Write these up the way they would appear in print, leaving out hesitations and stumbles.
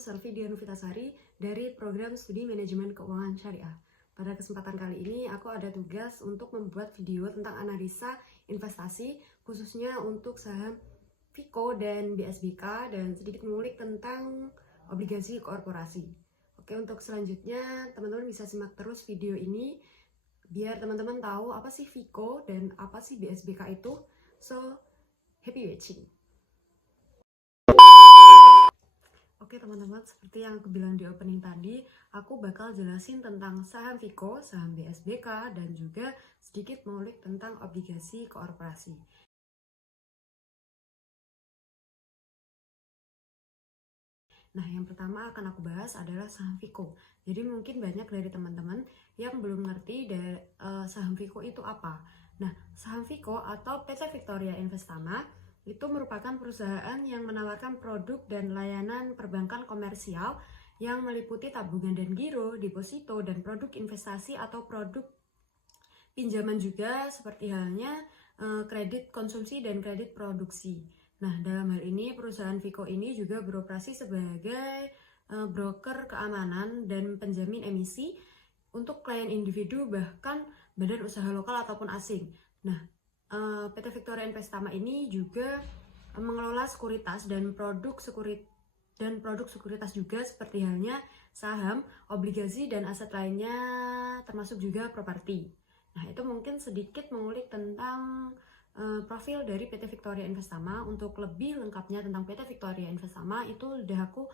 aku Selvi Dian Vitasari dari program studi manajemen keuangan syariah. Pada kesempatan kali ini aku ada tugas untuk membuat video tentang analisa investasi khususnya untuk saham Vico dan BSBK dan sedikit mengulik tentang obligasi korporasi. Oke, untuk selanjutnya teman-teman bisa simak terus video ini biar teman-teman tahu apa sih Vico dan apa sih BSBK itu. So, happy watching. Oke teman-teman, seperti yang aku bilang di opening tadi, aku bakal jelasin tentang saham Vico, saham BSBK, dan juga sedikit mengulik tentang obligasi korporasi. Nah, yang pertama akan aku bahas adalah saham Vico. Jadi mungkin banyak dari teman-teman yang belum ngerti dari saham Vico itu apa. Nah, saham Vico atau PT Victoria Investama itu merupakan perusahaan yang menawarkan produk dan layanan perbankan komersial yang meliputi tabungan dan giro, deposito, dan produk investasi atau produk pinjaman juga seperti halnya kredit konsumsi dan kredit produksi. Nah, dalam hal ini perusahaan Vico ini juga beroperasi sebagai broker keamanan dan penjamin emisi untuk klien individu bahkan badan usaha lokal ataupun asing. Nah, PT Victoria Investama ini juga mengelola sekuritas dan produk sekuritas juga seperti halnya saham, obligasi, dan aset lainnya termasuk juga properti. Nah, itu mungkin sedikit mengulik tentang profil dari PT Victoria Investama. Untuk lebih lengkapnya tentang PT Victoria Investama itu udah aku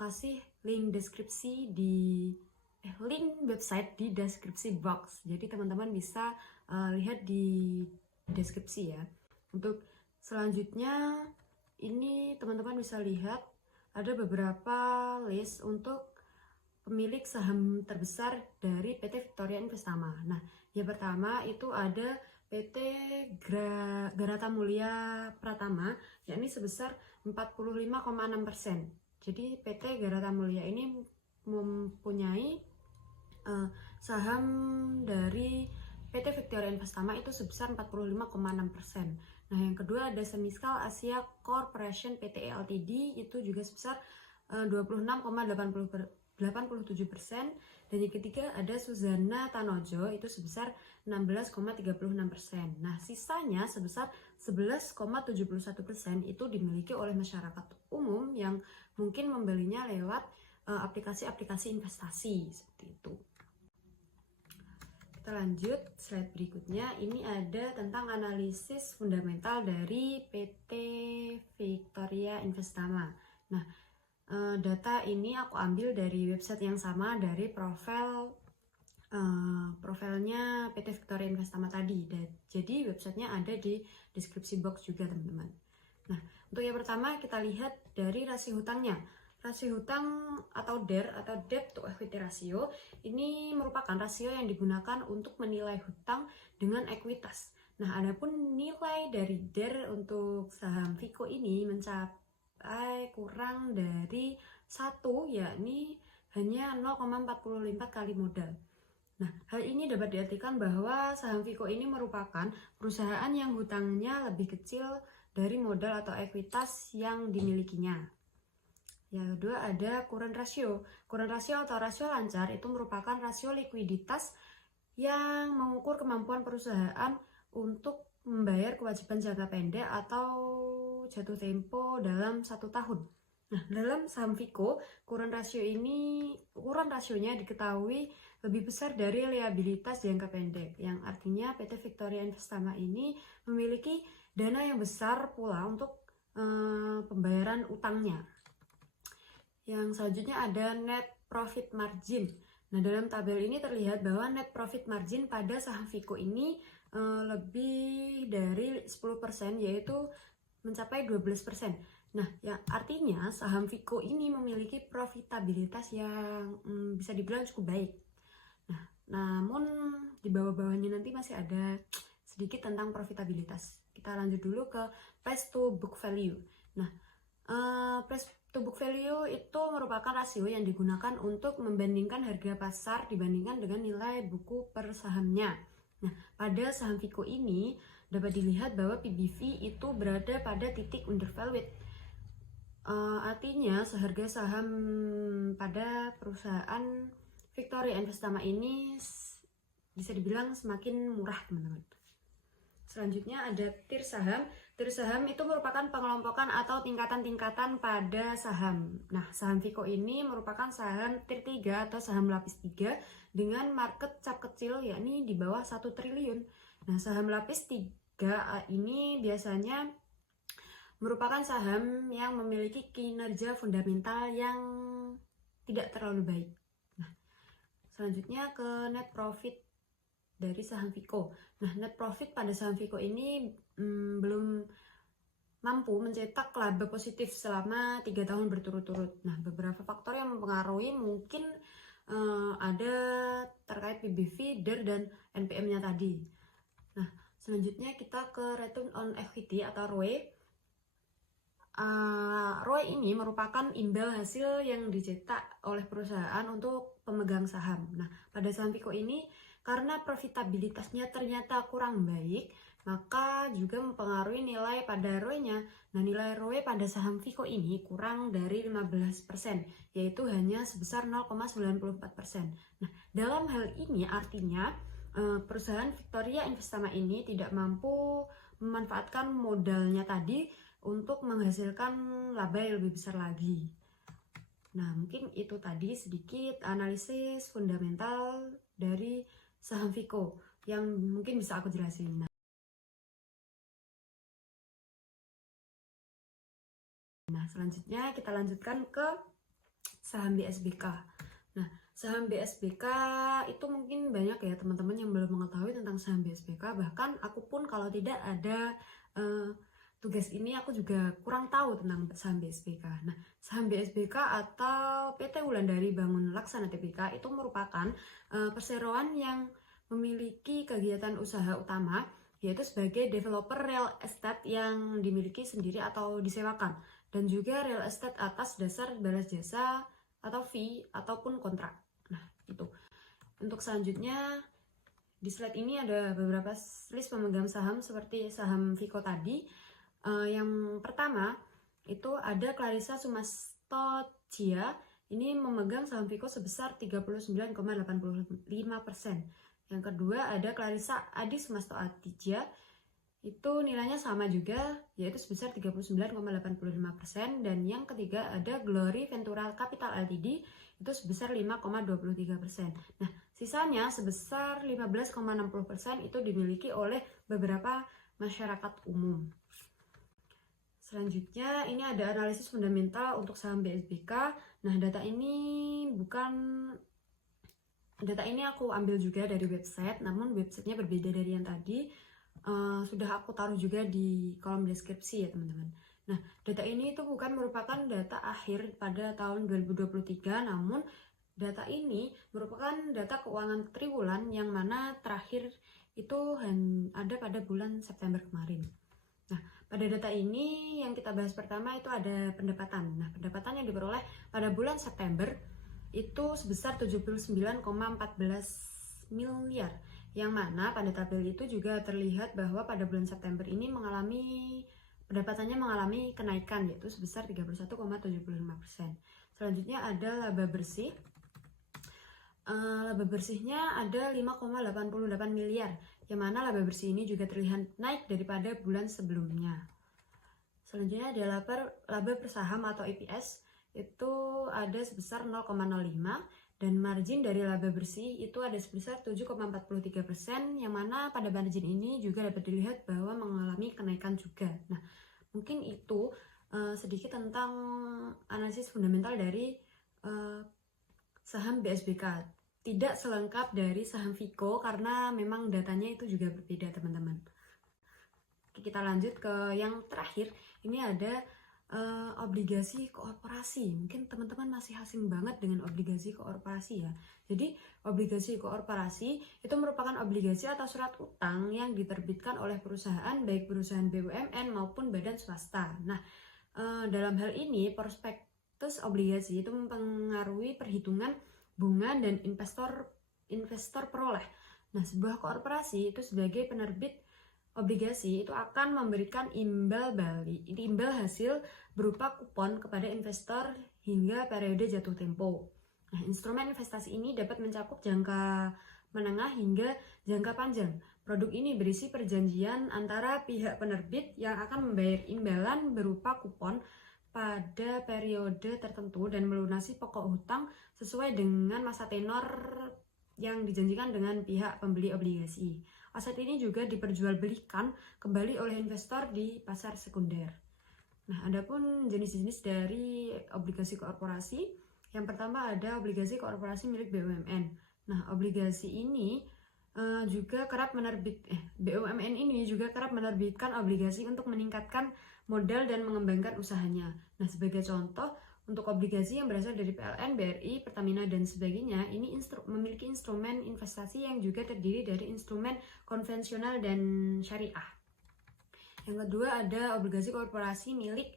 kasih link deskripsi di link website di deskripsi box. Jadi teman-teman bisa lihat di deskripsi ya. Untuk selanjutnya ini teman-teman bisa lihat ada beberapa list untuk pemilik saham terbesar dari PT Victoria Investama. Nah, yang pertama itu ada PT Garata Mulia Pratama, yakni sebesar 45,6%. Jadi PT Garata Mulia ini mempunyai saham dari PT Victoria Investama itu sebesar 45,6%. Nah, yang kedua ada Semisal Asia Corporation PT Ltd itu juga sebesar 26,87%. Dan yang ketiga ada Suzana Tanojo itu sebesar 16,36%. Nah, sisanya sebesar 11,71% itu dimiliki oleh masyarakat umum yang mungkin membelinya lewat aplikasi-aplikasi investasi seperti itu. Kita lanjut slide berikutnya. Ini ada tentang analisis fundamental dari PT Victoria Investama. Nah, data ini aku ambil dari website yang sama dari profilnya PT Victoria Investama tadi. Jadi websitenya ada di deskripsi box juga teman-teman. Nah, untuk yang pertama kita lihat dari rasio hutangnya. Rasio hutang atau DER atau Debt to Equity Ratio ini merupakan rasio yang digunakan untuk menilai hutang dengan ekuitas. Nah, adapun nilai dari DER untuk saham Vico ini mencapai kurang dari 1, yakni hanya 0,44 kali modal. Nah, hal ini dapat diartikan bahwa saham Vico ini merupakan perusahaan yang hutangnya lebih kecil dari modal atau ekuitas yang dimilikinya. Yang kedua ada current ratio. Current ratio atau rasio lancar itu merupakan rasio likuiditas yang mengukur kemampuan perusahaan untuk membayar kewajiban jangka pendek atau jatuh tempo dalam 1 tahun. Nah, dalam saham Vico, current rasionya diketahui lebih besar dari liabilitas jangka pendek, yang artinya PT Victoria Investama ini memiliki dana yang besar pula untuk pembayaran utangnya. Yang selanjutnya ada net profit margin. Nah, dalam tabel ini terlihat bahwa net profit margin pada saham Vico ini lebih dari 10%, yaitu mencapai 12%. Nah, yang artinya saham Vico ini memiliki profitabilitas yang bisa dibilang cukup baik. Nah, namun di bawah-bawahnya nanti masih ada sedikit tentang profitabilitas. Kita lanjut dulu ke price to book value. Nah, price to book value itu merupakan rasio yang digunakan untuk membandingkan harga pasar dibandingkan dengan nilai buku per sahamnya. Nah, pada saham Vico ini dapat dilihat bahwa PBV itu berada pada titik undervalued. Artinya seharga saham pada perusahaan Victoria Investama ini bisa dibilang semakin murah, teman-teman. Selanjutnya ada tier saham. Tier saham itu merupakan pengelompokan atau tingkatan-tingkatan pada saham. Nah, saham Vico ini merupakan saham tier 3 atau saham lapis 3 dengan market cap kecil, yakni di bawah 1 triliun. Nah, saham lapis 3 ini biasanya merupakan saham yang memiliki kinerja fundamental yang tidak terlalu baik. Nah, selanjutnya ke net profit dari saham Vico. Nah, net profit pada saham Vico ini belum mampu mencetak laba positif selama 3 tahun berturut-turut. Nah, beberapa faktor yang mempengaruhi mungkin ada terkait PBV, DER, dan NPM-nya tadi. Nah, selanjutnya kita ke return on equity atau ROE. ROE ini merupakan imbal hasil yang dicetak oleh perusahaan untuk pemegang saham. Nah, pada saham Vico ini karena profitabilitasnya ternyata kurang baik, maka juga mempengaruhi nilai pada ROE-nya. Nah, nilai ROE pada saham Vico ini kurang dari 15%, yaitu hanya sebesar 0,94%. Nah, dalam hal ini artinya perusahaan Victoria Investama ini tidak mampu memanfaatkan modalnya tadi untuk menghasilkan laba yang lebih besar lagi. Nah, mungkin itu tadi sedikit analisis fundamental dari saham Vico yang mungkin bisa aku jelasin. Nah, selanjutnya kita lanjutkan ke saham BSBK. Nah, saham BSBK itu mungkin banyak ya teman-teman yang belum mengetahui tentang saham BSBK. Bahkan aku pun kalau tidak ada tugas ini aku juga kurang tahu tentang saham BSBK. Nah, saham BSBK atau PT Wulandari Bangun Laksana Tbk itu merupakan perseroan yang memiliki kegiatan usaha utama, yaitu sebagai developer real estate yang dimiliki sendiri atau disewakan, dan juga real estate atas dasar balas jasa atau fee ataupun kontrak. Nah, itu. Untuk selanjutnya di slide ini ada beberapa list pemegang saham seperti saham Vico tadi. Yang pertama itu ada Clarissa Sumastocia, ini memegang saham Vico sebesar 39,85%. Yang kedua ada Clarissa Adi Sumastoatija, itu nilainya sama juga, yaitu sebesar 39,85%. Dan yang ketiga ada Glory Ventura Capital Ltd, itu sebesar 5,23%. Nah, sisanya sebesar 15,60% itu dimiliki oleh beberapa masyarakat umum. Selanjutnya ini ada analisis fundamental untuk saham BSBK. Nah, data ini aku ambil juga dari website, namun websitenya berbeda dari yang tadi. Sudah aku taruh juga di kolom deskripsi ya teman-teman. Nah, data ini itu bukan merupakan data akhir pada tahun 2023, namun data ini merupakan data keuangan triwulan yang mana terakhir itu ada pada bulan September kemarin. Nah, pada data ini yang kita bahas pertama itu ada pendapatan. Nah, pendapatan yang diperoleh pada bulan September itu sebesar 79,14 miliar. Yang mana pada tabel itu juga terlihat bahwa pada bulan September ini pendapatannya mengalami kenaikan, yaitu sebesar 31,75%. Selanjutnya ada laba bersih. Laba bersihnya ada 5,88 miliar, yang mana laba bersih ini juga terlihat naik daripada bulan sebelumnya. Selanjutnya ada laba per saham atau EPS, itu ada sebesar 0,05, dan margin dari laba bersih itu ada sebesar 7,43%, yang mana pada margin ini juga dapat dilihat bahwa mengalami kenaikan juga. Nah, mungkin itu sedikit tentang analisis fundamental dari saham BSBK. Tidak selengkap dari saham Vico karena memang datanya itu juga berbeda teman-teman. Kita lanjut ke yang terakhir. Ini ada obligasi koorporasi. Mungkin teman-teman masih asing banget dengan obligasi koorporasi ya. Jadi obligasi koorporasi itu merupakan obligasi atau surat utang yang diterbitkan oleh perusahaan, baik perusahaan BUMN maupun badan swasta. Nah, dalam hal ini prospektus obligasi itu mempengaruhi perhitungan bunga dan investor peroleh. Nah, sebuah koorporasi itu sebagai penerbit obligasi itu akan memberikan imbal hasil berupa kupon kepada investor hingga periode jatuh tempo. Nah, instrumen investasi ini dapat mencakup jangka menengah hingga jangka panjang. Produk ini berisi perjanjian antara pihak penerbit yang akan membayar imbalan berupa kupon pada periode tertentu dan melunasi pokok hutang sesuai dengan masa tenor yang dijanjikan dengan pihak pembeli obligasi. Aset ini juga diperjualbelikan kembali oleh investor di pasar sekunder. Nah, adapun jenis-jenis dari obligasi korporasi, yang pertama ada obligasi korporasi milik BUMN. Nah, obligasi ini BUMN ini juga kerap menerbitkan obligasi untuk meningkatkan modal dan mengembangkan usahanya. Nah, sebagai contoh, untuk obligasi yang berasal dari PLN, BRI, Pertamina, dan sebagainya, ini memiliki instrumen investasi yang juga terdiri dari instrumen konvensional dan syariah. Yang kedua ada obligasi korporasi milik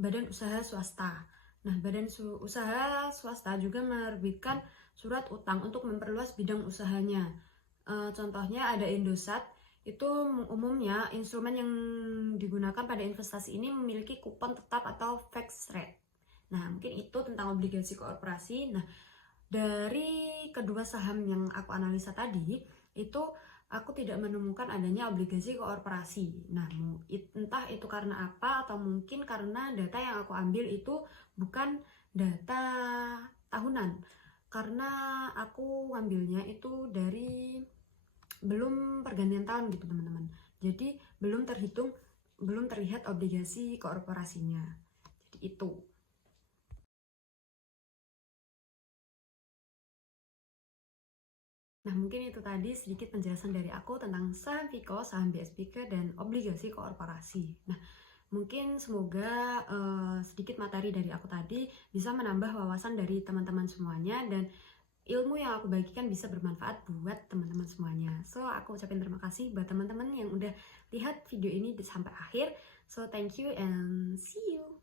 badan usaha swasta. Nah, badan usaha swasta juga menerbitkan surat utang untuk memperluas bidang usahanya. Contohnya ada Indosat. Itu umumnya instrumen yang digunakan pada investasi ini memiliki kupon tetap atau fixed rate. Nah, mungkin itu tentang obligasi korporasi. Nah, dari kedua saham yang aku analisa tadi, itu aku tidak menemukan adanya obligasi korporasi. Nah, entah itu karena apa, atau mungkin karena data yang aku ambil itu bukan data tahunan. Karena aku ngambilnya itu dari belum pergantian tahun gitu, teman-teman. Jadi belum terlihat obligasi korporasinya. Jadi itu. Nah, mungkin itu tadi sedikit penjelasan dari aku tentang saham Viko, saham BSPK, dan obligasi korporasi. Nah, mungkin semoga sedikit materi dari aku tadi bisa menambah wawasan dari teman-teman semuanya, dan ilmu yang aku bagikan bisa bermanfaat buat teman-teman semuanya. So, aku ucapin terima kasih buat teman-teman yang udah lihat video ini sampai akhir. So, thank you and see you.